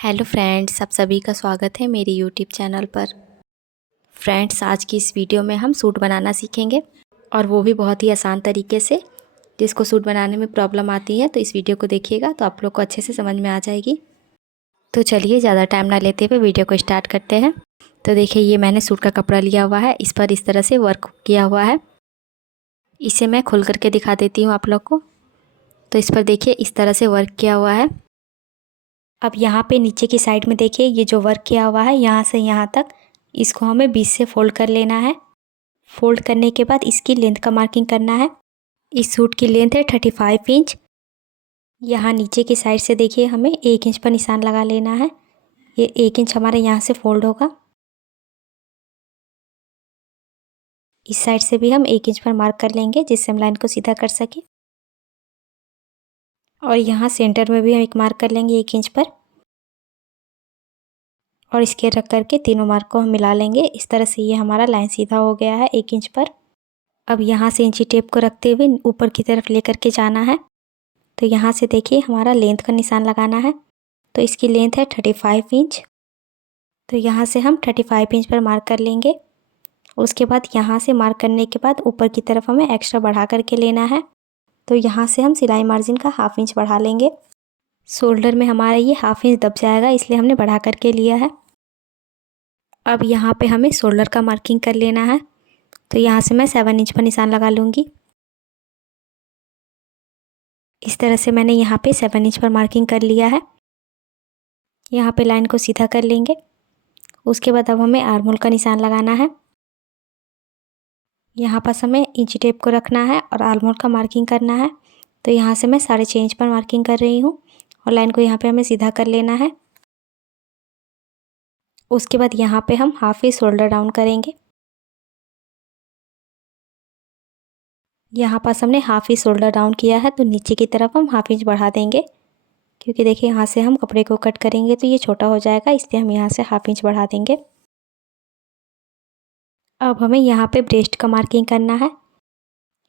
Hello friends, आप सभी का स्वागत है मेरे यूट्यूब चैनल पर। फ्रेंड्स, आज की इस वीडियो में हम सूट बनाना सीखेंगे और वो भी बहुत ही आसान तरीके से। जिसको सूट बनाने में प्रॉब्लम आती है तो इस वीडियो को देखिएगा तो आप लोग को अच्छे से समझ में आ जाएगी। तो चलिए ज़्यादा टाइम ना लेते हुए वीडियो को स्टार्ट करते हैं। तो देखिए, ये मैंने सूट का कपड़ा लिया हुआ है, इस पर इस तरह से वर्क किया हुआ है। इसे मैं खोल करके दिखा देती हूँ आप लोग को। तो इस पर देखिए, इस तरह से वर्क किया हुआ है। अब यहाँ पे नीचे की साइड में देखिए, ये जो वर्क किया हुआ है यहाँ से यहाँ तक, इसको हमें 20 से फोल्ड कर लेना है। फोल्ड करने के बाद इसकी लेंथ का मार्किंग करना है। इस सूट की लेंथ है 35 इंच। यहाँ नीचे की साइड से देखिए, हमें 1 इंच पर निशान लगा लेना है। ये 1 इंच हमारे यहाँ से फोल्ड होगा। इस साइड से भी हम 1 इंच पर मार्क कर लेंगे, जिससे हम लाइन को सीधा कर सके। और यहाँ सेंटर में भी हम एक मार्क कर लेंगे 1 इंच पर, और इसके रख करके तीनों मार्क को हम मिला लेंगे। इस तरह से ये हमारा लाइन सीधा हो गया है 1 इंच पर। अब यहाँ से इंची टेप को रखते हुए ऊपर की तरफ लेकर के जाना है। तो यहाँ से देखिए, हमारा लेंथ का निशान लगाना है। तो इसकी लेंथ है 35 इंच। तो यहाँ से हम 35 इंच पर मार्क कर लेंगे। उसके बाद यहाँ से मार्क करने के बाद ऊपर की तरफ हमें एक्स्ट्रा बढ़ा करके लेना है। तो यहाँ से हम सिलाई मार्जिन का 1/2 इंच बढ़ा लेंगे। शोल्डर में हमारा ये 1/2 इंच दब जाएगा, इसलिए हमने बढ़ा करके लिया है। अब यहाँ पे हमें शोल्डर का मार्किंग कर लेना है। तो यहाँ से मैं 7 इंच पर निशान लगा लूँगी। इस तरह से मैंने यहाँ पे 7 इंच पर मार्किंग कर लिया है। यहाँ पे लाइन को सीधा कर लेंगे। उसके बाद अब हमें आर्म होल का निशान लगाना है। यहाँ पास हमें इंची टेप को रखना है और आर्म होल का मार्किंग करना है। तो यहाँ से मैं 6.5 इंच पर मार्किंग कर रही हूँ और लाइन को यहाँ पे हमें सीधा कर लेना है। उसके बाद यहाँ पे हम 1/2 इंच शोल्डर डाउन करेंगे। यहाँ पास हमने 1/2 इंच शोल्डर डाउन किया है, तो नीचे की तरफ हम 1/2 इंच बढ़ा देंगे, क्योंकि देखिए यहाँ से हम कपड़े को कट करेंगे तो ये छोटा हो जाएगा, इसलिए हम यहाँ से 1/2 इंच बढ़ा देंगे। अब हमें यहाँ पे ब्रेस्ट का मार्किंग करना है।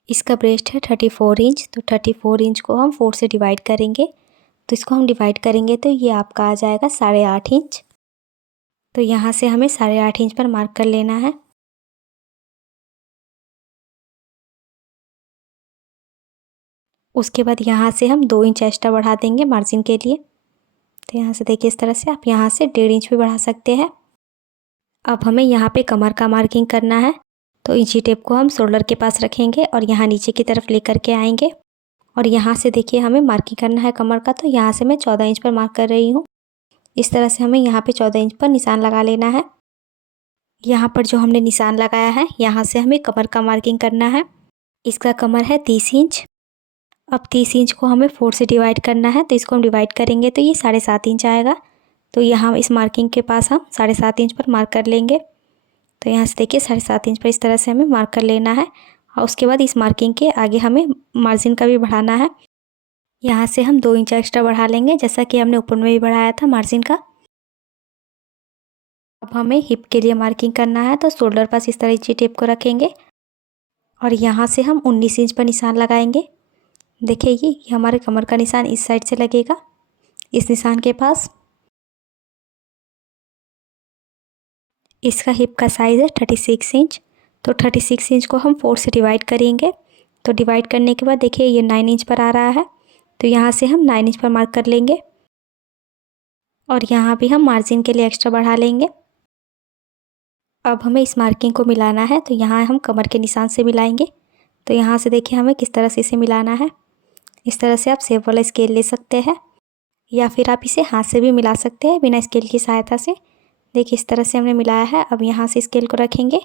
इसका ब्रेस्ट है 34 इंच। तो 34 इंच को हम 4 से डिवाइड करेंगे। तो इसको हम डिवाइड करेंगे तो ये आपका आ जाएगा 8.5 इंच। तो यहाँ से हमें 8.5 इंच पर मार्क कर लेना है। उसके बाद यहाँ से हम 2 इंच एक्स्ट्रा बढ़ा देंगे मार्जिन के लिए। तो यहाँ से देखिए, इस तरह से आप यहाँ से 1.5 इंच भी बढ़ा सकते हैं। अब हमें यहाँ पे कमर का मार्किंग करना है। तो इंची टेप को हम शोल्डर के पास रखेंगे और यहाँ नीचे की तरफ लेकर के आएंगे। और यहाँ से देखिए, हमें मार्किंग करना है कमर का। तो यहाँ से मैं 14 इंच पर मार्क कर रही हूँ। इस तरह से हमें यहाँ पे 14 इंच पर निशान लगा लेना है। यहाँ पर जो हमने निशान लगाया है, यहाँ से हमें कमर का मार्किंग करना है। इसका कमर है 30 इंच। अब 30 इंच को हमें 4 से डिवाइड करना है। तो इसको हम डिवाइड करेंगे तो ये 7.5 इंच आएगा। तो यहाँ इस मार्किंग के पास हम 7.5 इंच पर मार्क कर लेंगे। तो यहाँ से देखिए, 7.5 इंच पर इस तरह से हमें मार्क कर लेना है। और उसके बाद इस मार्किंग के आगे हमें मार्जिन का भी बढ़ाना है। यहाँ से हम 2 इंच एक्स्ट्रा बढ़ा लेंगे, जैसा कि हमने ऊपर में भी बढ़ाया था मार्जिन का। अब हमें हिप के लिए मार्किंग करना है। तो शोल्डर पास इस तरह इंची टेप को रखेंगे और यहाँ से हम 19 इंच पर निशान लगाएंगे। देखिए, ये हमारे कमर का निशान इस साइड से लगेगा, इस निशान के पास। इसका हिप का साइज़ है 36 इंच। तो 36 इंच को हम 4 से डिवाइड करेंगे। तो डिवाइड करने के बाद देखिए, ये 9 इंच पर आ रहा है। तो यहाँ से हम 9 इंच पर मार्क कर लेंगे और यहाँ भी हम मार्जिन के लिए एक्स्ट्रा बढ़ा लेंगे। अब हमें इस मार्किंग को मिलाना है। तो यहाँ हम कमर के निशान से मिलाएंगे। तो यहाँ से देखिए, हमें किस तरह से इसे मिलाना है। इस तरह से आप शेप वाला स्केल ले सकते हैं, या फिर आप इसे हाथ से भी मिला सकते हैं बिना स्केल की सहायता से। देखिए, इस तरह से हमने मिलाया है। अब यहाँ से स्केल को रखेंगे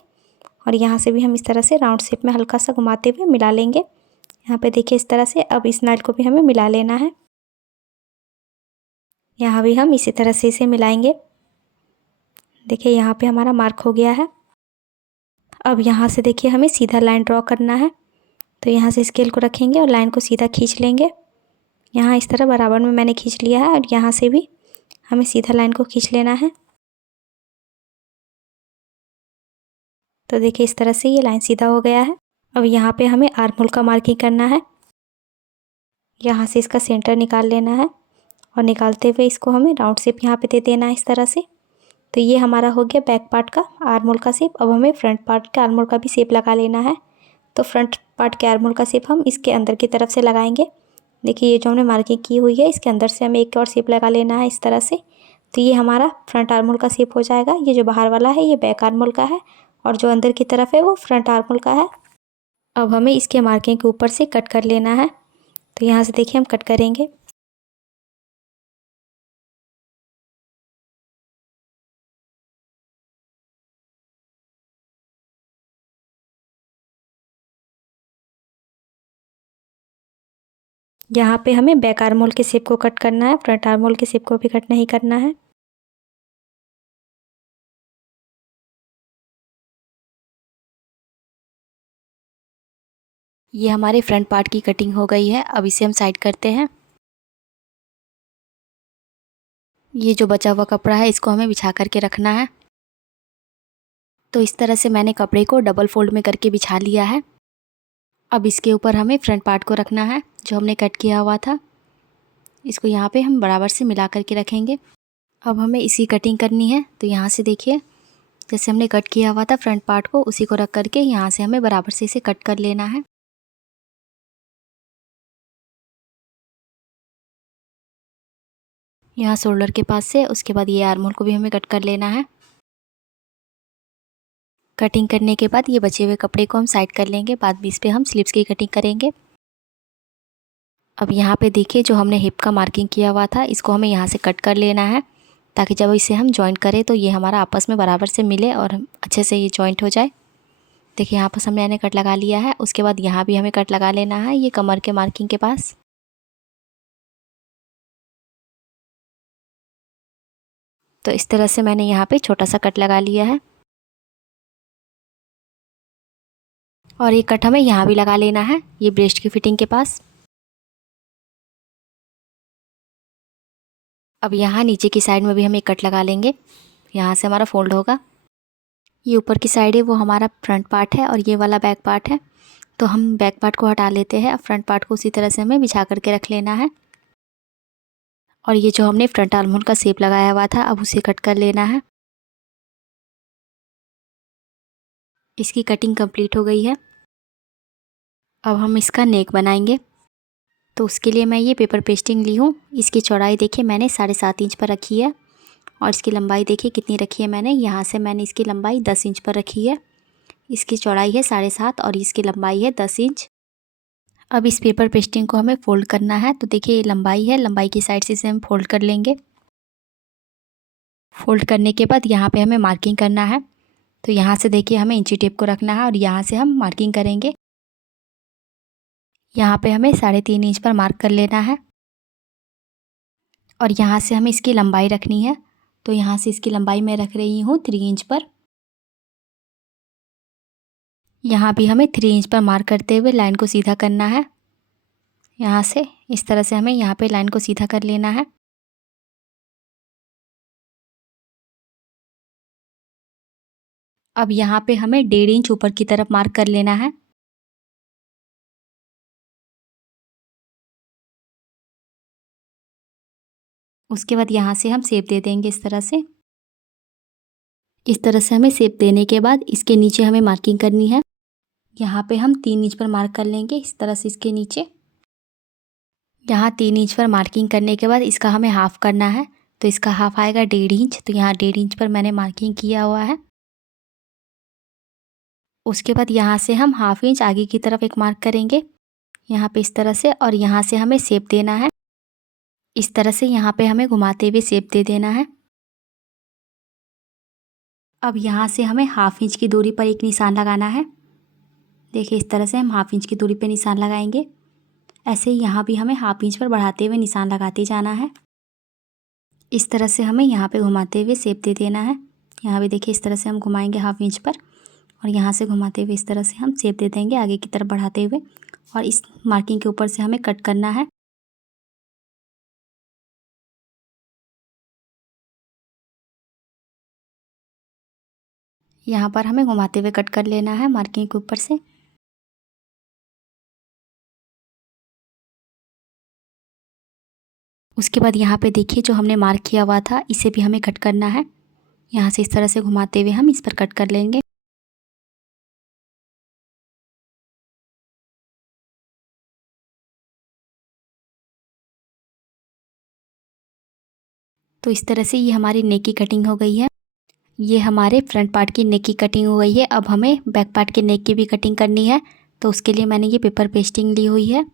और यहाँ से भी हम इस तरह से राउंड शेप में हल्का सा घुमाते हुए मिला लेंगे। यहाँ पे देखिए, इस तरह से। अब इस नाइल को भी हमें मिला लेना है। यहाँ भी हम इसी तरह से इसे मिलाएंगे। देखिए, यहाँ पे हमारा मार्क हो गया है। अब यहाँ से देखिए, हमें सीधा लाइन ड्रॉ करना है। तो यहाँ से स्केल को रखेंगे और लाइन को सीधा खींच लेंगे। यहाँ इस तरह बराबर में मैंने खींच लिया है और यहाँ से भी हमें सीधा लाइन को खींच लेना है। तो देखिए, इस तरह से ये लाइन सीधा हो गया है। अब यहाँ पे हमें आर्म होल का मार्किंग करना है। यहाँ से इसका सेंटर निकाल लेना है और निकालते हुए इसको हमें राउंड शेप यहाँ पे दे देना है इस तरह से। तो ये हमारा हो गया बैक पार्ट का आर्म होल का शेप। अब हमें फ्रंट पार्ट के आर्म होल का भी शेप लगा लेना है। तो फ्रंट पार्ट के आर्म होल का शेप हम इसके अंदर की तरफ से लगाएंगे। देखिए ये जो हमने मार्किंग की हुई है इसके अंदर से हमें एक और शेप लगा लेना है इस तरह से। तो ये हमारा फ्रंट आर्म होल का शेप हो जाएगा। ये जो बाहर वाला है ये बैक आर्म होल का है और जो अंदर की तरफ है वो फ्रंट आर्म होल का है। अब हमें इसके मार्किंग के ऊपर से कट कर लेना है। तो यहाँ से देखिए हम कट करेंगे। यहाँ पे हमें बैक आर्म होल के शेप को कट करना है, फ्रंट आर्म होल के शेप को भी कट नहीं करना है। ये हमारे फ्रंट पार्ट की कटिंग हो गई है। अब इसे हम साइड करते हैं। ये जो बचा हुआ कपड़ा है इसको हमें बिछा करके रखना है। तो इस तरह से मैंने कपड़े को डबल फोल्ड में करके बिछा लिया है। अब इसके ऊपर हमें फ्रंट पार्ट को रखना है जो हमने कट किया हुआ था। इसको यहाँ पे हम बराबर से मिला करके रखेंगे। अब हमें इसकी कटिंग करनी है। तो यहाँ से देखिए जैसे हमने कट किया हुआ था फ्रंट पार्ट को उसी को रख करके यहाँ से हमें बराबर से इसे कट कर लेना है। यहाँ शोल्डर के पास से उसके बाद ये आर्म होल को भी हमें कट कर लेना है। कटिंग करने के बाद ये बचे हुए कपड़े को हम साइड कर लेंगे। बाद में इस पर हम स्लीव्स की कटिंग करेंगे। अब यहाँ पे देखिए जो हमने हिप का मार्किंग किया हुआ था इसको हमें यहाँ से कट कर लेना है ताकि जब इसे हम जॉइंट करें तो ये हमारा आपस में बराबर से मिले और अच्छे से ये जॉइंट हो जाए। देखिए यहाँ पर हमने कट लगा लिया है। उसके बाद यहाँ भी हमें कट लगा लेना है ये कमर के मार्किंग के पास। तो इस तरह से मैंने यहाँ पे छोटा सा कट लगा लिया है और ये कट हमें यहाँ भी लगा लेना है ये ब्रेस्ट की फिटिंग के पास। अब यहाँ नीचे की साइड में भी हम एक कट लगा लेंगे। यहाँ से हमारा फोल्ड होगा। ये ऊपर की साइड है वो हमारा फ्रंट पार्ट है और ये वाला बैक पार्ट है। तो हम बैक पार्ट को हटा लेते हैं। अब फ्रंट पार्ट को उसी तरह से हमें बिछा करके रख लेना है। और ये जो हमने फ्रंट आर्म होल का शेप लगाया हुआ था अब उसे कट कर लेना है। इसकी कटिंग कंप्लीट हो गई है। अब हम इसका नेक बनाएंगे। तो उसके लिए मैं ये पेपर पेस्टिंग ली हूँ। इसकी चौड़ाई देखिए मैंने 7.5 इंच पर रखी है और इसकी लंबाई देखिए कितनी रखी है मैंने। यहाँ से मैंने इसकी लंबाई 10 इंच पर रखी है। इसकी चौड़ाई है 7.5 और इसकी लंबाई है 10 इंच। अब इस पेपर पेस्टिंग को हमें फ़ोल्ड करना है। तो देखिए ये लंबाई है, लंबाई की साइड से इसे हम फ़ोल्ड कर लेंगे। फ़ोल्ड करने के बाद यहाँ पे हमें मार्किंग करना है। तो यहाँ से देखिए हमें इंची टेप को रखना है और यहाँ से हम मार्किंग करेंगे। यहाँ पे हमें 3.5 इंच पर मार्क कर लेना है और यहाँ से हमें इसकी लंबाई रखनी है। तो यहाँ से इसकी लंबाई मैं रख रही हूँ 3 इंच पर। यहाँ भी हमें 3 इंच पर मार्क करते हुए लाइन को सीधा करना है। यहाँ से इस तरह से हमें यहाँ पे लाइन को सीधा कर लेना है। अब यहाँ पे हमें 1.5 इंच ऊपर की तरफ मार्क कर लेना है। उसके बाद यहाँ से हम शेप दे देंगे इस तरह से। इस तरह से हमें शेप देने के बाद इसके नीचे हमें मार्किंग करनी है। यहाँ पे हम 3 इंच पर मार्क कर लेंगे इस तरह से इसके नीचे। यहाँ 3 इंच पर मार्किंग करने के बाद इसका हमें हाफ़ करना है। तो इसका हाफ़ आएगा 1.5 इंच। तो यहाँ 1.5 इंच पर मैंने मार्किंग किया हुआ है। उसके बाद यहाँ से हम हाफ़ इंच आगे की तरफ एक मार्क करेंगे यहाँ पे इस तरह से और यहाँ से हमें शेप देना है। इस तरह से यहाँ पे हमें घुमाते हुए शेप दे देना है। अब यहाँ से हमें हाफ़ इंच की दूरी पर एक निशान लगाना है। देखिए इस तरह से हम हाफ़ इंच की दूरी पर निशान लगाएंगे। ऐसे ही यहाँ भी हमें हाफ़ इंच पर बढ़ाते हुए निशान लगाते जाना है। इस तरह से हमें यहाँ पे घुमाते हुए शेप दे देना है। यहाँ भी देखिए इस तरह से हम घुमाएंगे हाफ़ इंच पर और यहाँ से घुमाते हुए इस तरह से हम शेप दे देंगे आगे की तरफ बढ़ाते हुए और इस मार्किंग के ऊपर से हमें कट करना है। यहाँ पर हमें घुमाते हुए कट कर लेना है मार्किंग के ऊपर से। उसके बाद यहाँ पे देखिए जो हमने मार्क किया हुआ था इसे भी हमें कट करना है। यहाँ से इस तरह से घुमाते हुए हम इस पर कट कर लेंगे। तो इस तरह से ये हमारी नेक की कटिंग हो गई है। ये हमारे फ्रंट पार्ट की नेक की कटिंग हो गई है। अब हमें बैक पार्ट के नेक की भी कटिंग करनी है। तो उसके लिए मैंने ये पेपर पेस्टिंग ली हुई है।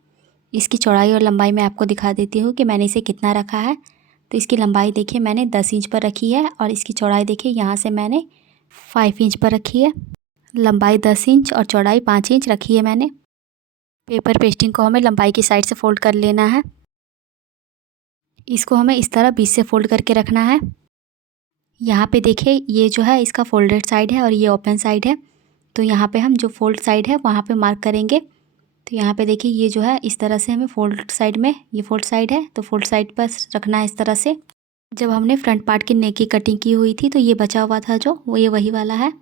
इसकी चौड़ाई और लंबाई मैं आपको दिखा देती हूँ कि मैंने इसे कितना रखा है। तो इसकी लंबाई देखिए मैंने 10 इंच पर रखी है और इसकी चौड़ाई देखिए यहाँ से मैंने 5 इंच पर रखी है। लंबाई 10 इंच और चौड़ाई 5 इंच रखी है मैंने। पेपर पेस्टिंग को हमें लंबाई की साइड से फ़ोल्ड कर लेना है। इसको हमें इस तरह बीच से फ़ोल्ड करके रखना है। यहाँ पे देखिए ये जो है इसका फोल्डेड साइड है और ये ओपन साइड है। तो यहाँ पे हम जो फोल्ड साइड है वहाँ पे मार्क करेंगे। तो यहाँ पे देखिए ये जो है इस तरह से हमें फोल्ड साइड में, ये फोल्ड साइड है तो फोल्ड साइड पर रखना है इस तरह से। जब हमने फ्रंट पार्ट की नेक की कटिंग की हुई थी तो ये बचा हुआ था जो वो ये वही वाला है,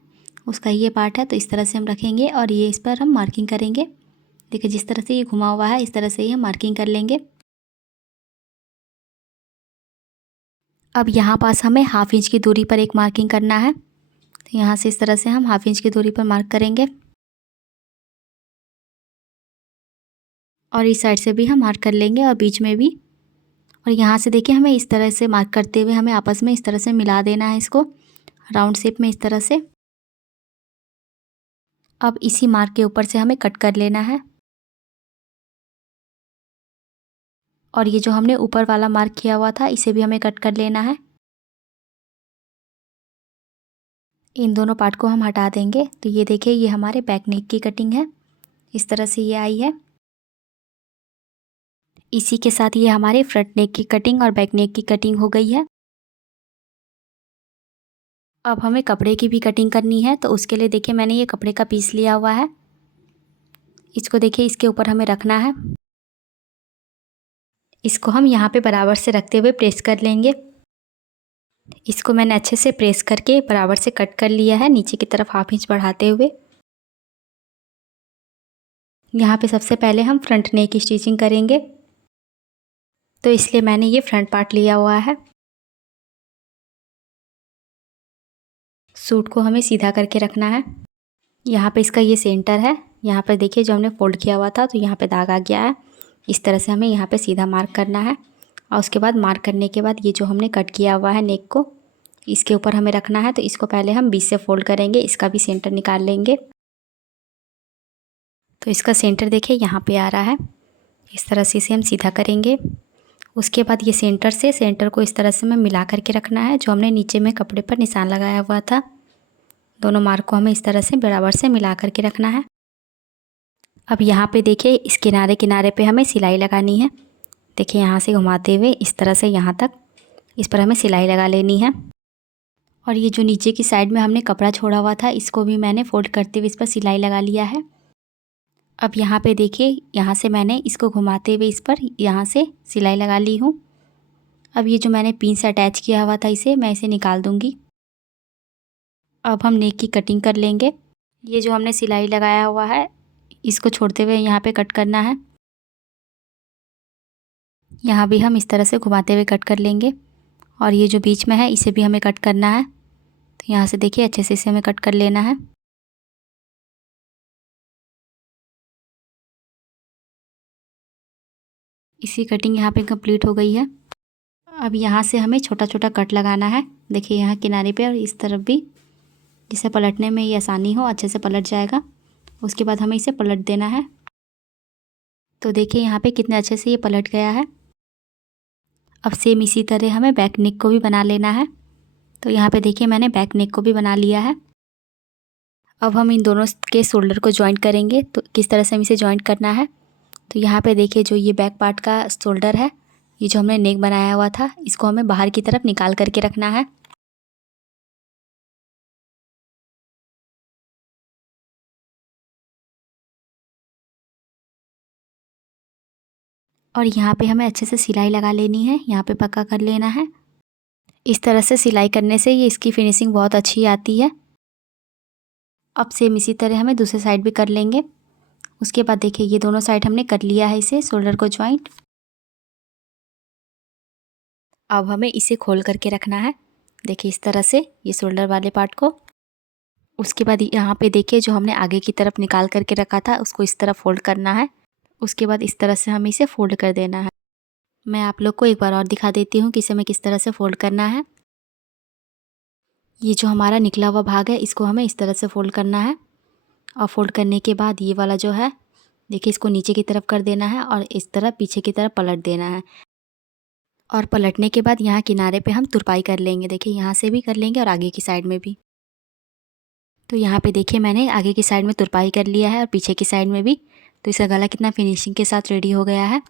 उसका ये पार्ट है। तो इस तरह से हम रखेंगे और ये इस पर हम मार्किंग करेंगे। देखिए जिस तरह से ये घुमा हुआ है इस तरह से ही हम मार्किंग कर लेंगे। अब यहाँ पास हमें हाफ इंच की दूरी पर एक मार्किंग करना है। तो यहाँ से इस तरह से हम हाफ इंच की दूरी पर मार्क करेंगे और इस साइड से भी हम मार्क कर लेंगे और बीच में भी। और यहाँ से देखिए हमें इस तरह से मार्क करते हुए हमें आपस में इस तरह से मिला देना है इसको राउंड शेप में इस तरह से। अब इसी मार्क के ऊपर से हमें कट कर लेना है और ये जो हमने ऊपर वाला मार्क किया हुआ था इसे भी हमें कट कर लेना है। इन दोनों पार्ट को हम हटा देंगे। तो ये देखिए ये हमारे बैक नेक की कटिंग है, इस तरह से ये आई है। इसी के साथ ये हमारे फ्रंट नेक की कटिंग और बैक नेक की कटिंग हो गई है। अब हमें कपड़े की भी कटिंग करनी है। तो उसके लिए देखिए मैंने ये कपड़े का पीस लिया हुआ है। इसको देखिए इसके ऊपर हमें रखना है। इसको हम यहाँ पे बराबर से रखते हुए प्रेस कर लेंगे। इसको मैंने अच्छे से प्रेस करके बराबर से कट कर लिया है, नीचे की तरफ हाफ इंच बढ़ाते हुए। यहाँ पे सबसे पहले हम फ्रंट नेक की स्टिचिंग करेंगे। तो इसलिए मैंने ये फ्रंट पार्ट लिया हुआ है। सूट को हमें सीधा करके रखना है। यहाँ पे इसका ये सेंटर है। यहाँ पर देखिए जो हमने फोल्ड किया हुआ था तो यहाँ पे दाग आ गया है। इस तरह से हमें यहाँ पे सीधा मार्क करना है और उसके बाद मार्क करने के बाद ये जो हमने कट किया हुआ है नेक को इसके ऊपर हमें रखना है। तो इसको पहले हम बीच से फोल्ड करेंगे, इसका भी सेंटर निकाल लेंगे। तो इसका सेंटर देखिए यहाँ पे आ रहा है, इस तरह से इसे हम सीधा करेंगे। उसके बाद ये सेंटर को इस तरह से हमें मिला करके रखना है, जो हमने नीचे में कपड़े पर निशान लगाया हुआ था। दोनों मार्क को हमें इस तरह से बराबर से मिला करके रखना है। अब यहाँ पे देखिए इस किनारे किनारे पे हमें सिलाई लगानी है। देखिए यहाँ से घुमाते हुए इस तरह से यहाँ तक इस पर हमें सिलाई लगा लेनी है। और ये जो नीचे की साइड में हमने कपड़ा छोड़ा हुआ था इसको भी मैंने फोल्ड करते हुए इस पर सिलाई लगा लिया है। अब यहाँ पे देखिए यहाँ से मैंने इसको घुमाते हुए इस पर यहाँ से सिलाई लगा ली हूँ। अब ये जो मैंने पिन से अटैच किया हुआ था इसे मैं इसे निकाल दूँगी। अब हम नेक की कटिंग कर लेंगे। ये जो हमने सिलाई लगाया हुआ है इसको छोड़ते हुए यहाँ पे कट करना है। यहाँ भी हम इस तरह से घुमाते हुए कट कर लेंगे और ये जो बीच में है इसे भी हमें कट करना है। तो यहाँ से देखिए अच्छे से इसे हमें कट कर लेना है। इसी कटिंग यहाँ पे कंप्लीट हो गई है। अब यहाँ से हमें छोटा छोटा कट लगाना है। देखिए यहाँ किनारे पे और इस तरफ भी, जिसे पलटने में ये आसानी हो, अच्छे से पलट जाएगा। उसके बाद हमें इसे पलट देना है। तो देखिए यहाँ पे कितने अच्छे से ये पलट गया है। अब सेम इसी तरह हमें बैक नेक को भी बना लेना है। तो यहाँ पे देखिए मैंने बैक नेक को भी बना लिया है। अब हम इन दोनों के शोल्डर को जॉइंट करेंगे। तो किस तरह से हम इसे जॉइंट करना है, तो यहाँ पे देखिए जो ये बैक पार्ट का शोल्डर है, ये जो हमने नेक बनाया हुआ था इसको हमें बाहर की तरफ निकाल करके रखना है। और यहाँ पे हमें अच्छे से सिलाई लगा लेनी है, यहाँ पे पक्का कर लेना है। इस तरह से सिलाई करने से ये इसकी फिनिशिंग बहुत अच्छी आती है। अब सेम इसी तरह हमें दूसरे साइड भी कर लेंगे। उसके बाद देखिए ये दोनों साइड हमने कर लिया है इसे शोल्डर को जॉइंट। अब हमें इसे खोल करके रखना है, देखिए इस तरह से, ये शोल्डर वाले पार्ट को। उसके बाद यहाँ पे देखिए जो हमने आगे की तरफ निकाल करके रखा था उसको इस तरह फोल्ड करना है। उसके बाद इस तरह से हमें इसे फोल्ड कर देना है। मैं आप लोग को एक बार और दिखा देती हूँ कि इसे हमें किस तरह से फोल्ड करना है। ये जो हमारा निकला हुआ भाग है इसको हमें इस तरह से फोल्ड करना है, और फोल्ड करने के बाद ये वाला जो है देखिए इसको नीचे की तरफ कर देना है और इस तरह पीछे की तरफ पलट देना है। और पलटने के बाद यहाँ किनारे पे हम तुरपाई कर लेंगे, देखिए यहाँ से भी कर लेंगे और आगे की साइड में भी। तो यहाँ पे देखिए मैंने आगे की साइड में तुरपाई कर लिया है और पीछे की साइड में भी। तो इसका गला कितना फिनिशिंग के साथ रेडी हो गया है।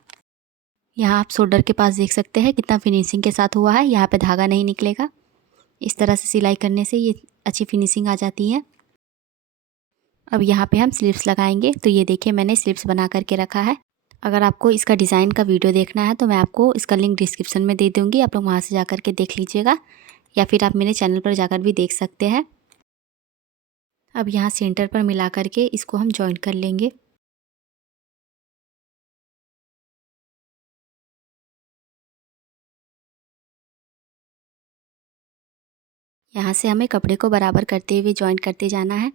यहाँ आप शोल्डर के पास देख सकते हैं कितना फिनिशिंग के साथ हुआ है, यहाँ पे धागा नहीं निकलेगा। इस तरह से सिलाई करने से ये अच्छी फिनिशिंग आ जाती है। अब यहाँ पे हम स्लिप्स लगाएंगे। तो ये देखिए मैंने स्लिप्स बना करके रखा है। अगर आपको इसका डिज़ाइन का वीडियो देखना है तो मैं आपको इसका लिंक डिस्क्रिप्शन में दे दूँगी, आप लोग वहाँ से जा कर के देख लीजिएगा, या फिर आप मेरे चैनल पर जाकर भी देख सकते हैं। अब यहाँ सेंटर पर मिला करके इसको हम जॉइंट कर लेंगे। यहाँ से हमें कपड़े को बराबर करते हुए जॉइंट करते जाना है।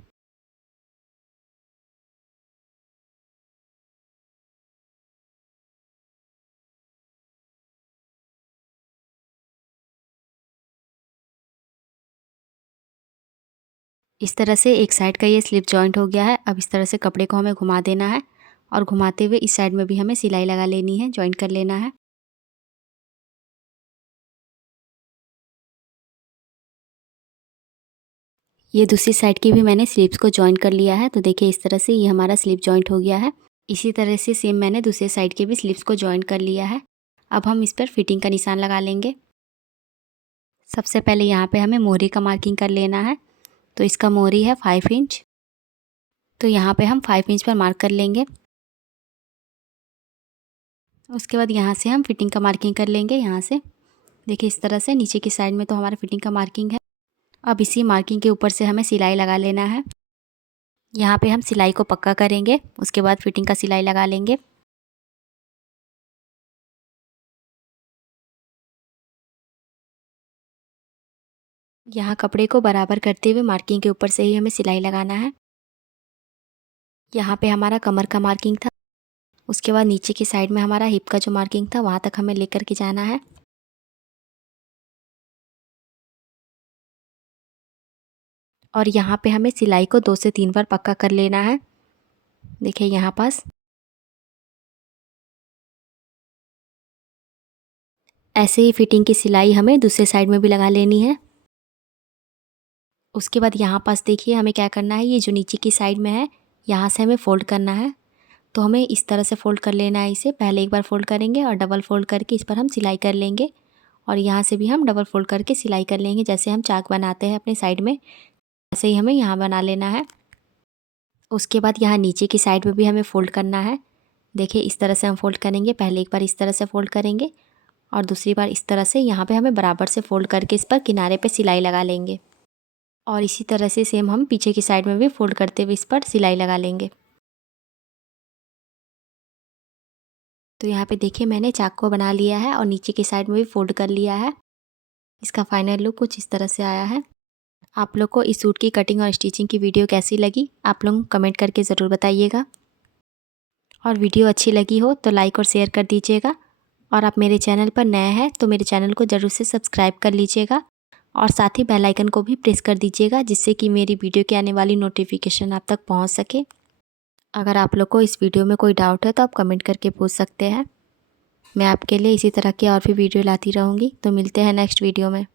इस तरह से एक साइड का ये स्लिप जॉइंट हो गया है। अब इस तरह से कपड़े को हमें घुमा देना है और घुमाते हुए इस साइड में भी हमें सिलाई लगा लेनी है, जॉइंट कर लेना है। ये दूसरी साइड की भी मैंने स्लिप्स को जॉइंट कर लिया है। तो देखिए इस तरह से ये हमारा स्लिप जॉइंट हो गया है। इसी तरह से सेम मैंने दूसरे साइड के भी स्लिप्स को जॉइंट कर लिया है। अब हम इस पर फिटिंग का निशान लगा लेंगे। सबसे पहले यहाँ पे हमें मोहरी का मार्किंग कर लेना है। तो इसका मोहरी है 5 इंच। तो यहाँ पे हम 5 इंच पर मार्क कर लेंगे। उसके बाद यहाँ से हम फिटिंग का मार्किंग कर लेंगे। यहाँ से देखिए इस तरह से नीचे की साइड में तो हमारा फिटिंग का मार्किंग है। अब इसी मार्किंग के ऊपर से हमें सिलाई लगा लेना है। यहाँ पे हम सिलाई को पक्का करेंगे, उसके बाद फिटिंग का सिलाई लगा लेंगे। यहाँ कपड़े को बराबर करते हुए मार्किंग के ऊपर से ही हमें सिलाई लगाना है। यहाँ पे हमारा कमर का मार्किंग था। उसके बाद नीचे की साइड में हमारा हिप का जो मार्किंग था वहाँ तक हमें लेकर के जाना है। और यहाँ पे हमें सिलाई को 2 से 3 बार पक्का कर लेना है। देखिए यहाँ पास ऐसे ही फिटिंग की सिलाई हमें दूसरे साइड में भी लगा लेनी है। उसके बाद यहाँ पास देखिए हमें क्या करना है, ये जो नीचे की साइड में है यहाँ से हमें फ़ोल्ड करना है। तो हमें इस तरह से फ़ोल्ड कर लेना है। इसे पहले एक बार फ़ोल्ड करेंगे और डबल फ़ोल्ड करके इस पर हम सिलाई कर लेंगे, और यहाँ से भी हम डबल फ़ोल्ड करके सिलाई कर लेंगे। जैसे हम चाक बनाते हैं अपने साइड में, ऐसे ही हमें यहाँ बना लेना है। उसके बाद यहाँ नीचे की साइड में भी हमें फ़ोल्ड करना है। देखिए इस तरह से हम फ़ोल्ड करेंगे। पहले एक बार इस तरह से फ़ोल्ड करेंगे और दूसरी बार इस तरह से। यहाँ पे हमें बराबर से फ़ोल्ड करके इस पर किनारे पे सिलाई लगा लेंगे, और इसी तरह से सेम हम पीछे की साइड में भी फ़ोल्ड करते हुए इस पर सिलाई लगा लेंगे। तो यहाँ पे देखिए मैंने चाक को बना लिया है और नीचे की साइड में भी फ़ोल्ड कर लिया है। इसका फाइनल लुक कुछ इस तरह से आया है। आप लोग को इस सूट की कटिंग और स्टिचिंग की वीडियो कैसी लगी आप लोग कमेंट करके ज़रूर बताइएगा, और वीडियो अच्छी लगी हो तो लाइक और शेयर कर दीजिएगा। और आप मेरे चैनल पर नए हैं तो मेरे चैनल को ज़रूर से सब्सक्राइब कर लीजिएगा, और साथ ही बेल आइकन को भी प्रेस कर दीजिएगा, जिससे कि मेरी वीडियो की आने वाली नोटिफिकेशन आप तक पहुंच सके। अगर आप लोग को इस वीडियो में कोई डाउट है तो आप कमेंट करके पूछ सकते हैं। मैं आपके लिए इसी तरह की और भी वीडियो लाती रहूँगी। तो मिलते हैं नेक्स्ट वीडियो में।